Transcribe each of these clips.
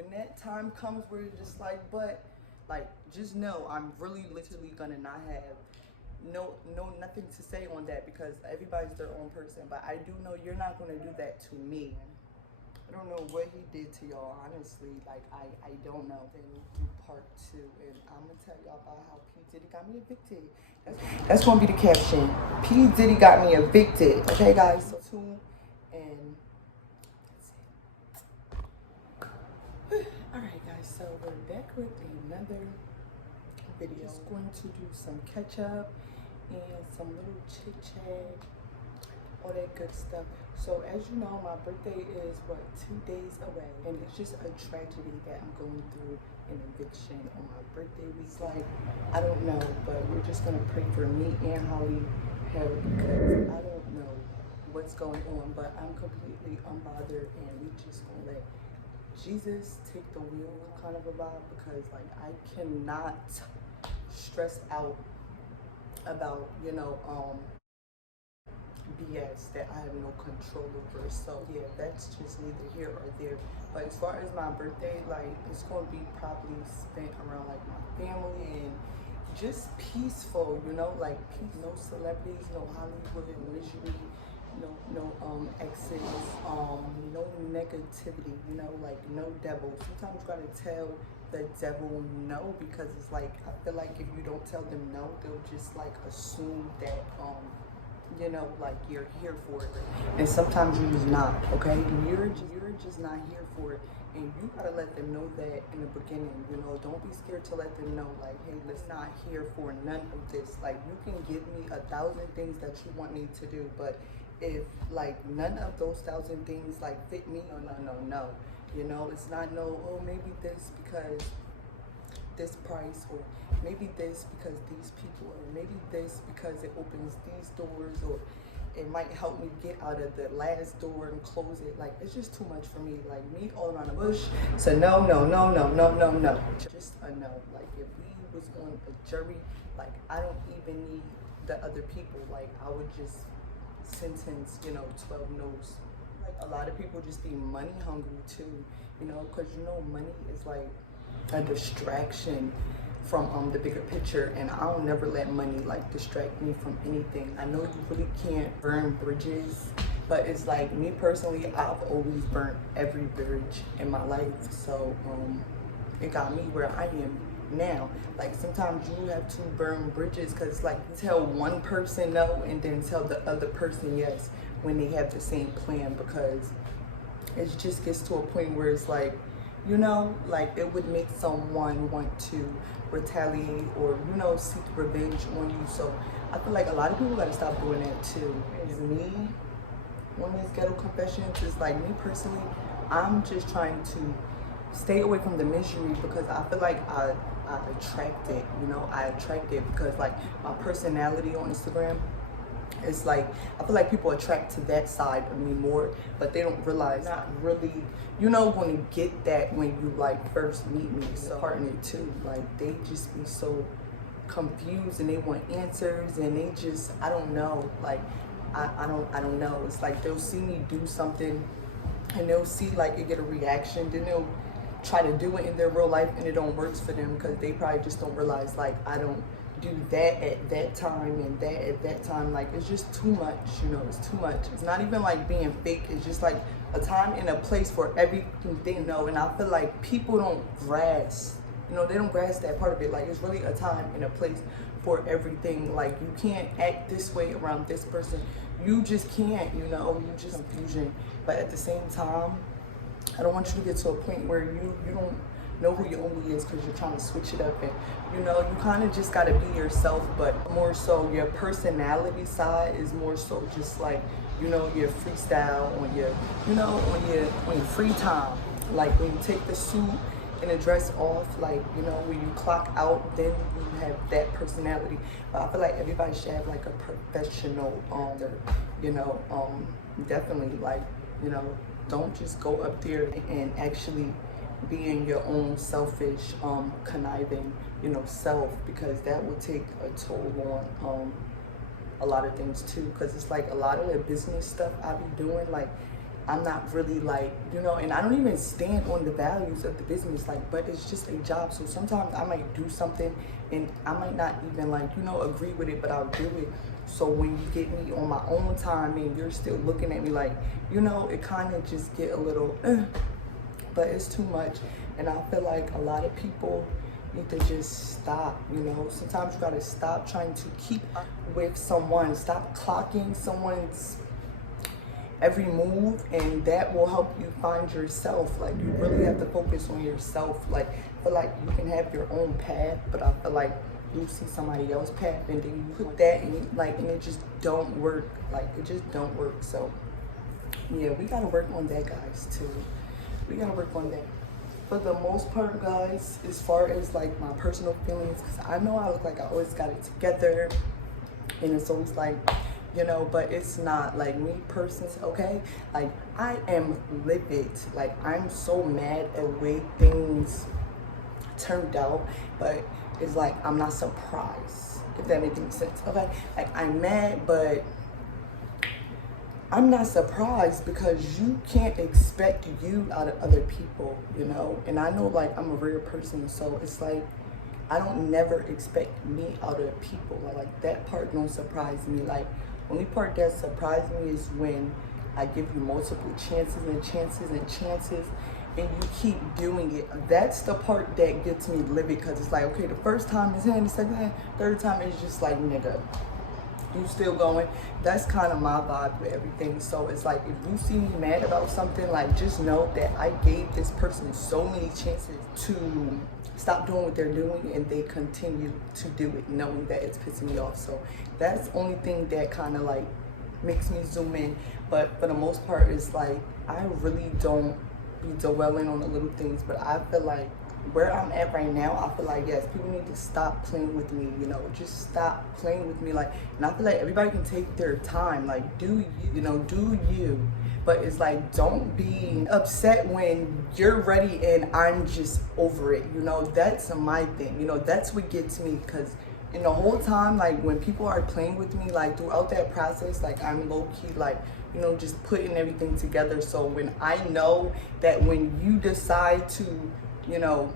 when that time comes where it's just like, but like, just know I'm really literally gonna not have nothing to say on that, because everybody's their own person. But I do know you're not gonna do that to me. I don't know what he did to y'all, honestly. Like, I don't know. Then do part 2, and I'm gonna tell y'all about how P. Diddy got me evicted. That's gonna be the caption. P. Diddy got me evicted. Okay, guys. So tune and that's it. Alright, guys. So we're back with another video. Just going to do some catch up and some little chit chat, all that good stuff. So as you know, my birthday is 2 days away, and it's just a tragedy that I'm going through an eviction on my birthday week. Like, I don't know, but we're just gonna pray for me and Holly Harry, because I don't know what's going on, but I'm completely unbothered, and we just gonna let Jesus take the wheel, kind of a vibe, because like I cannot stress out about, you know, BS that I have no control over. So yeah, that's just neither here or there. But as far as my birthday, like, it's gonna be probably spent around like my family and just peaceful, you know, like peace. No celebrities, no Hollywood misery, no exes, no negativity, you know, like no devil. Sometimes you gotta tell the devil no, because it's like, I feel like if you don't tell them no, they'll just like assume that you know, like you're here for it, and sometimes you're just not. Okay, you're just not here for it, and you gotta let them know that in the beginning. You know, don't be scared to let them know, like, hey, let's not here for none of this. Like, you can give me 1,000 things that you want me to do, but if like none of those 1,000 things like fit me, no. You know, it's not no, oh, maybe this because this price, or maybe this because these people, or maybe this because it opens these doors, or it might help me get out of the last door and close it. Like, it's just too much for me. Like, me all around the bush. So no. Just a no. Like, if we was on a jury, like, I don't even need the other people. Like, I would just sentence, 12 no's. Like, a lot of people just be money hungry too, because money is like a distraction from the bigger picture, and I'll never let money like distract me from anything. I know you really can't burn bridges, but it's like, me personally, I've always burnt every bridge in my life, so it got me where I am now. Like, sometimes you have to burn bridges, because like, you tell one person no and then tell the other person yes when they have the same plan, because it just gets to a point where it's like, like, it would make someone want to retaliate or, seek revenge on you. So I feel like a lot of people gotta stop doing that too. It's me on these ghetto confessions. It's like, me personally, I'm just trying to stay away from the misery, because I feel like I attract it, I attract it, because like my personality on Instagram, it's like, I feel like people attract to that side of me more, but they don't realize, not really, going to get that when you like first meet me. So partner too, like, they just be so confused and they want answers, and they just, I don't know, like, I don't know. It's like, they'll see me do something and they'll see like it get a reaction, then they'll try to do it in their real life and it don't work for them, because they probably just don't realize, like, I don't do that at that time and that at that time. Like, it's just too much, it's too much. It's not even like being fake, it's just like a time and a place for everything, and I feel like people don't grasp, they don't grasp that part of it. Like, it's really a time and a place for everything. Like, you can't act this way around this person, you just can't, you just confusion. But at the same time, I don't want you to get to a point where you don't know who your only is, because you're trying to switch it up, and you kind of just got to be yourself. But more so, your personality side is more so just like, your freestyle on your, on your free time. Like, when you take the suit and the dress off, like, when you clock out, then you have that personality. But I feel like everybody should have like a professional definitely, like, don't just go up there and actually being your own selfish, conniving, self, because that will take a toll on a lot of things too. Because it's like, a lot of the business stuff I be doing, like, I'm not really like, you know, and I don't even stand on the values of the business, like, but it's just a job. So sometimes I might do something and I might not even like, you know, agree with it, but I'll do it. So when you get me on my own time and you're still looking at me like, you know, it kind of just get a little, but it's too much. And I feel like a lot of people need to just stop, you know. Sometimes you gotta stop trying to keep up with someone, stop clocking someone's every move, and that will help you find yourself. Like, you really have to focus on yourself. Like, I feel like you can have your own path, but I feel like you see somebody else's path and then you put that in, like, and it just don't work. Like, it just don't work. So yeah, we gotta work on that, guys, too. We gotta work on that. For the most part, guys, as far as like my personal feelings, because I know I look like I always got it together, and it's always like, you know, but it's not. Like, me personally, okay, like, I am livid. Like, I'm so mad at the way things turned out, but it's like I'm not surprised, if that makes any sense. Okay, like, I'm mad, but I'm not surprised, because you can't expect you out of other people, you know. And I know, like, I'm a rare person, so it's like I don't never expect me out of people. Like, that part don't surprise me. Like, only part that surprised me is when I give you multiple chances and chances and chances, and you keep doing it. That's the part that gets me livid, because it's like, okay, the first time is in, the second time, third time is just like, nigga, you still going. That's kind of my vibe with everything. So it's like, if you see me mad about something, like, just know that I gave this person so many chances to stop doing what they're doing, and they continue to do it, knowing that it's pissing me off. So that's the only thing that kind of like makes me zoom in. But for the most part, it's like, I really don't be dwelling on the little things. But I feel like where I'm at right now, I feel like, yes, people need to stop playing with me, you know, just stop playing with me. Like, and I feel like everybody can take their time, like, do you, you know, do you. But it's like, don't be upset when you're ready and I'm just over it, you know. That's my thing, you know. That's what gets me, because in the whole time, like, when people are playing with me, like, throughout that process, like, I'm low-key, like, you know, just putting everything together. So when I know that when you decide to, you know,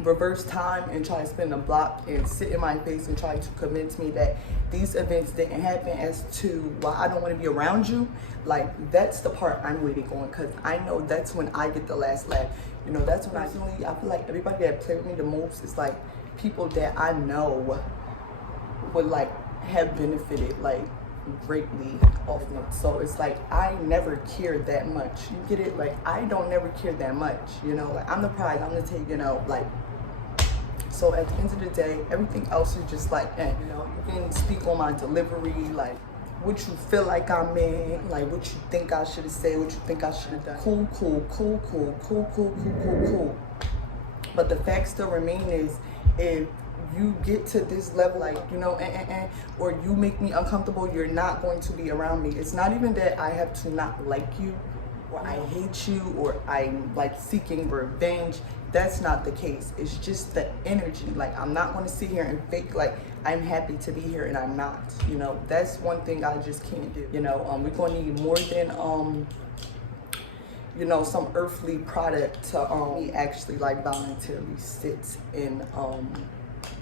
reverse time and try to spin the block and sit in my face and try to convince me that these events didn't happen as to why I don't want to be around you, like, that's the part I'm waiting on, because I know that's when I get the last laugh. You know, that's when I feel like everybody that played with me the most is like people that I know would like have benefited like greatly off it. So it's like, I never care that much. You get it? Like, I don't never care that much, you know. Like, I'm the prize, I'm the take, you know, like. So at the end of the day, everything else is just like, you know, you can speak on my delivery, like what you feel like I meant, like what you think I should have said, what you think I should have done. Cool, cool, cool, cool, cool, cool, cool, cool, cool. But the fact still remains is, if you get to this level, like, you know, or you make me uncomfortable, you're not going to be around me. It's not even that I have to not like you, or I hate you, or I'm like seeking revenge. That's not the case. It's just the energy. Like, I'm not going to sit here and fake like I'm happy to be here and I'm not, you know. That's one thing I just can't do, you know. We're going to need more than you know, some earthly product to me actually like voluntarily sit in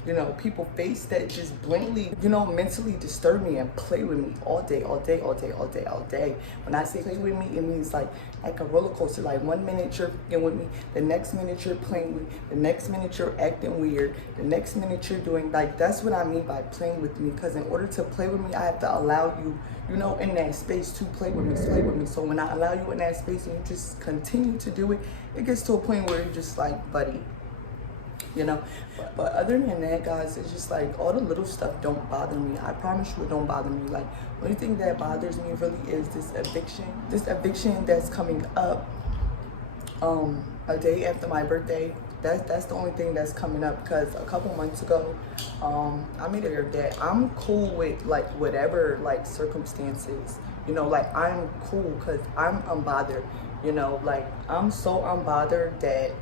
you know, people face that just blatantly, you know, mentally disturb me and play with me all day, all day, all day, all day, all day. When I say play with me, it means like a roller coaster. Like, 1 minute you're fucking with me, the next minute you're playing with me, the next minute you're acting weird, the next minute you're doing, like, that's what I mean by playing with me. Because in order to play with me, I have to allow you, you know, in that space to play with me, So when I allow you in that space and you just continue to do it, it gets to a point where you're just like, buddy, you know. But other than that, guys, it's just like all the little stuff don't bother me. I promise you it don't bother me. Like, only thing that bothers me really is this eviction that's coming up a day after my birthday. That's the only thing that's coming up, because a couple months ago I made it clear that I'm cool with like whatever like circumstances, you know. Like, I'm cool because I'm unbothered, you know. Like, I'm so unbothered that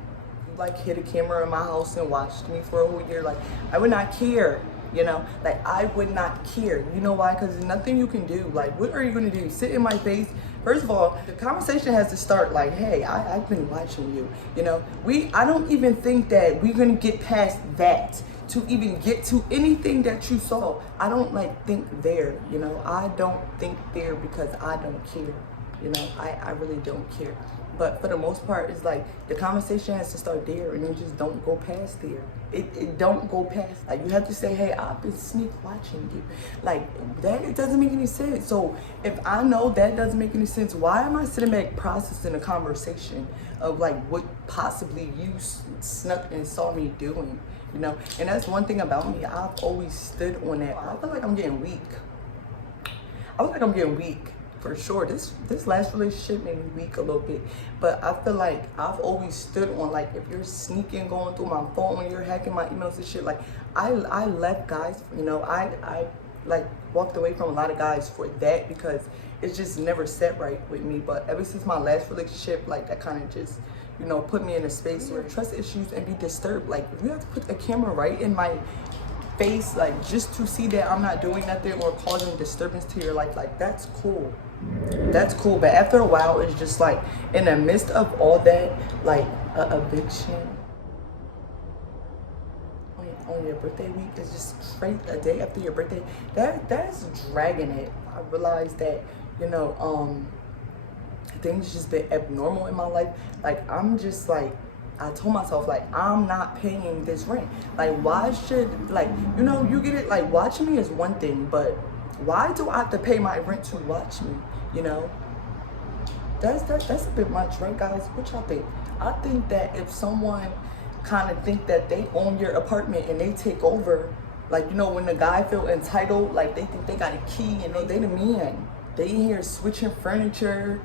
like hit a camera in my house and watched me for a whole year. Like, I would not care, you know. Like, I would not care. You know why? Because there's nothing you can do. Like, what are you gonna do? Sit in my face First of all, the conversation has to start like, hey, I've been watching you. You know, I don't even think that we're gonna get past that to even get to anything that you saw. I don't like think there, you know. I don't think there because I don't care. You know, I really don't care. But for the most part, it's like the conversation has to start there and then just don't go past there. It don't go past. Like, you have to say, hey, I've been sneak watching you. Like, that, it doesn't make any sense. So if I know that doesn't make any sense, why am I sitting back processing a conversation of like what possibly you snuck and saw me doing? You know, and that's one thing about me. I've always stood on that. I feel like I'm getting weak. I feel like I'm getting weak. For sure, this last relationship made me weak a little bit, but I feel like I've always stood on, like, if you're sneaking, going through my phone, when you're hacking my emails and shit, like, I left guys, you know, I like walked away from a lot of guys for that because it's just never set right with me. But ever since my last relationship, like, that kind of just, you know, put me in a space where trust issues and be disturbed. Like, if you have to put a camera right in my face, like, just to see that I'm not doing nothing or causing disturbance to your life, like, that's cool. That's cool. But after a while, it's just like, in the midst of all that, like, eviction on your birthday week is just straight a day after your birthday. That's dragging it. I realized that, you know, things just been abnormal in my life. Like, I'm just like, I told myself, like, I'm not paying this rent. Like, why should, like, you know, you get it, like, watching me is one thing, but why do I have to pay my rent to watch me? You know, that's a bit much, right, guys? What y'all think? I think that if someone kind of think that they own your apartment and they take over, like, you know, when the guy feel entitled, like, they think they got a key and they the man. They in here switching furniture,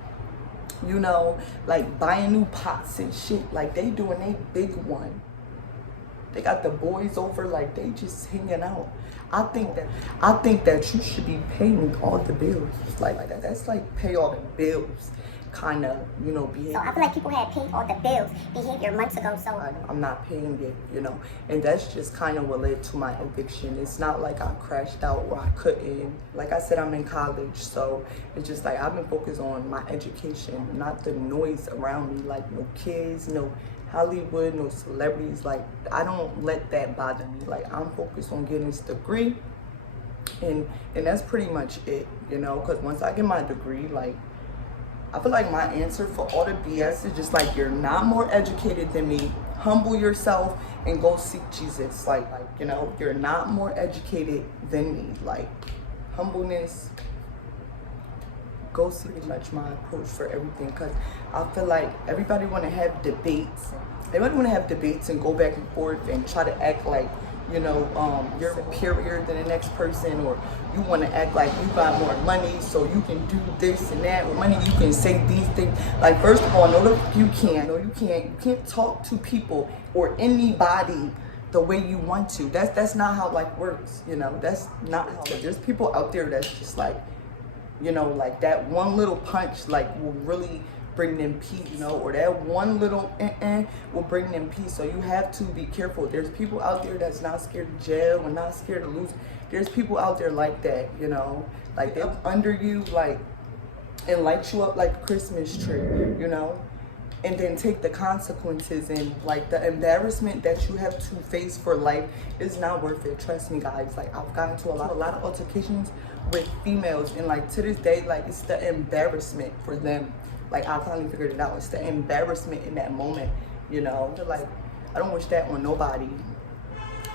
you know, like buying new pots and shit. Like, they doing a big one. They got the boys over, like, they just hanging out. I think that you should be paying all the bills. Like that. That's like pay all the bills kind of, you know, behavior. So I feel like people had paid all the bills behavior months ago, so I'm not paying it, you know, and that's just kind of what led to my eviction. It's not like I crashed out or I couldn't. Like I said, I'm in college, so it's just like I've been focused on my education, not the noise around me, like no kids, no Hollywood, no celebrities. Like, I don't let that bother me. Like, I'm focused on getting this degree, and that's pretty much it, you know, because once I get my degree, like, I feel like my answer for all the BS is just like, you're not more educated than me. Humble yourself and go seek Jesus. Like, you know, you're not more educated than me. Like, humbleness, go see pretty much my approach for everything, because I feel like everybody want to have debates. Everybody want to have debates and go back and forth and try to act like, you know, you're superior than the next person, or you want to act like you got more money so you can do this and that. With money, you can say these things. Like, first of all, no, you can't. No, you can't. You can't talk to people or anybody the way you want to. That's not how life works. You know, that's not how. There's people out there that's just like, you know, like that one little punch, like, will really bring them peace, you know, or that one little will bring them peace. So you have to be careful. There's people out there that's not scared of jail and not scared of losing. There's people out there like that, you know, like they're under you, like, and light you up like a Christmas tree, you know, and then take the consequences, and like the embarrassment that you have to face for life is not worth it. Trust me, guys. Like, I've gotten to a lot of altercations with females, and like to this day, like, it's the embarrassment for them. Like, I finally figured it out. It's the embarrassment in that moment, you know. Like, I don't wish that on nobody,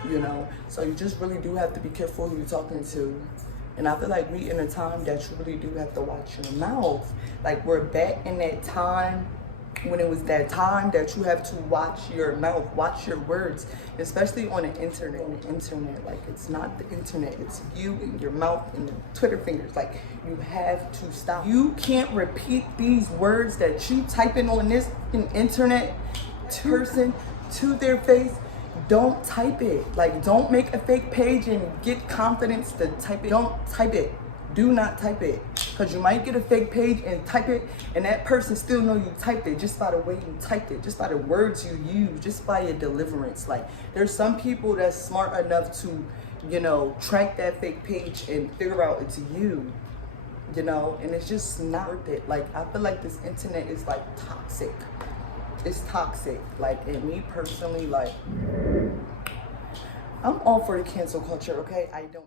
you know. So you just really do have to be careful who you're talking to. And I feel like we in a time that you really do have to watch your mouth. Like, we're back in that time when it was that time that you have to watch your mouth, watch your words, especially on the internet. On the internet, like, it's not the internet, it's you and your mouth and the Twitter fingers. Like, you have to stop. You can't repeat these words that you type in on this internet person to their face. Don't type it. Like, don't make a fake page and get confidence to type it. Don't type it. Do not type it, because you might get a fake page and type it, and that person still know you typed it just by the way you typed it, just by the words you use, just by your deliverance. Like, there's some people that's smart enough to, you know, track that fake page and figure out it's you. you know, and it's just not worth it. Like, I feel like this internet is like toxic. It's toxic. Like, and me personally, like, I'm all for the cancel culture, okay? I don't